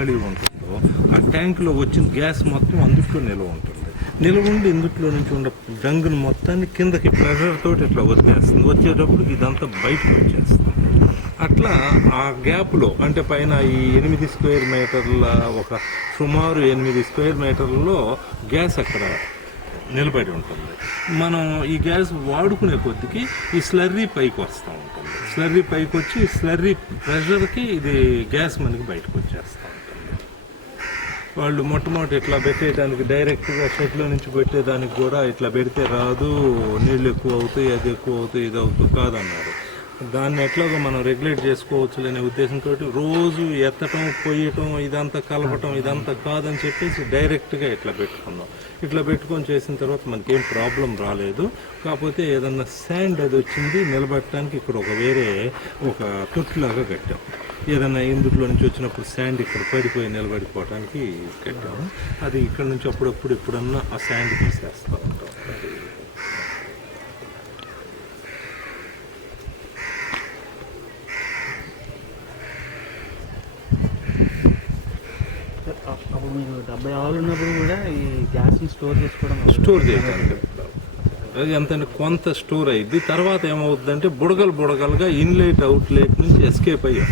ఖాళీ ఉంటుందో ఆ ట్యాంకులో వచ్చిన గ్యాస్ మొత్తం అందుట్లో నిల్వ ఉంటుంది. నిల్వ ఉండి ఇందుట్లో నుంచి ఉన్న డంగును మొత్తాన్ని కిందకి ప్రెషర్ తోటి ఇట్లా వదిలేస్తుంది. వచ్చేటప్పుడు ఇదంతా బయటకు వచ్చేస్తుంది. అట్లా ఆ గ్యాప్లో అంటే పైన ఈ 8 స్క్వేర్ మీటర్ల ఒక సుమారు 8 స్క్వేర్ మీటర్లలో గ్యాస్ అక్కడ నిలబడి ఉంటుంది. మనం ఈ గ్యాస్ వాడుకునే కొద్దికి ఈ స్లర్రీ పైకి వస్తూ ఉంటుంది. స్లర్రీ పైకి వచ్చి స్లర్రీ ప్రెషర్కి ఇది గ్యాస్ మనకి బయటకు వచ్చేస్తూ ఉంటుంది. వాళ్ళు మొట్టమొదటి ఇట్లా పెట్టేయడానికి డైరెక్ట్గా షెడ్లో నుంచి పెట్టేదానికి కూడా ఇట్లా పెడితే రాదు, నీళ్ళు ఎక్కువ అవుతాయి, అది ఎక్కువ అవుతాయి, ఇది అవుతుంది కాదన్నారు. దాన్ని ఎట్లాగో మనం రెగ్యులేట్ చేసుకోవచ్చు అనే ఉద్దేశంతో రోజు ఎత్తటం పొయ్యటం ఇదంతా కలపటం ఇదంతా కాదని చెప్పేసి డైరెక్ట్గా ఇట్లా పెట్టుకున్నాం. ఇట్లా పెట్టుకొని చేసిన తర్వాత మనకి ఏం ప్రాబ్లం రాలేదు. కాకపోతే ఏదన్నా శాండ్ అది వచ్చింది నిలబెట్టడానికి ఇక్కడ వేరే ఒక తొట్టులాగా కట్టాం. ఏదన్నా ఇందులో నుంచి వచ్చినప్పుడు శాండ్ ఇక్కడ పడిపోయి నిలబడిపోవడానికి కట్టాము. అది ఇక్కడ నుంచి అప్పుడప్పుడు ఎప్పుడన్నా ఆ శాండ్ తీసేస్తూ ఉంటాం. అప్పుడు మీరు 70 ఆవులు ఉన్నప్పుడు కూడా ఈ గ్యాస్ని స్టోర్ చేయడానికి అది ఎంతంటే కొంత స్టోర్ అయ్యింది. తర్వాత ఏమవుతుందంటే బుడగలుగా ఇన్లెట్ అవుట్లెట్ నుంచి ఎస్కేప్ అయ్యి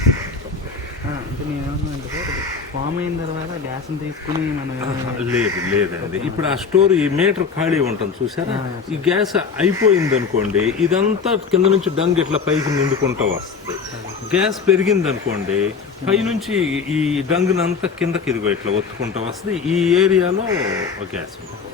అంటే నేనేమన్నా అంటే ఫామ్ అయిన తర్వాత గ్యాస్ని తీసుకుని మనం లేదండి. ఇప్పుడు ఆ స్టోర్ ఈ మీటర్ ఖాళీ ఉంటుంది చూసారా, ఈ గ్యాస్ అయిపోయింది అనుకోండి ఇదంతా కింద నుంచి డంగ్ ఇట్లా పైకి నిండుకుంటా వస్తుంది. గ్యాస్ పెరిగింది అనుకోండి పై నుంచి ఈ డంగ్నంతా కిందకి ఇదిగో ఇట్లా ఒత్తుకుంటా వస్తుంది. ఈ ఏరియాలో గ్యాస్ ఉంటుంది.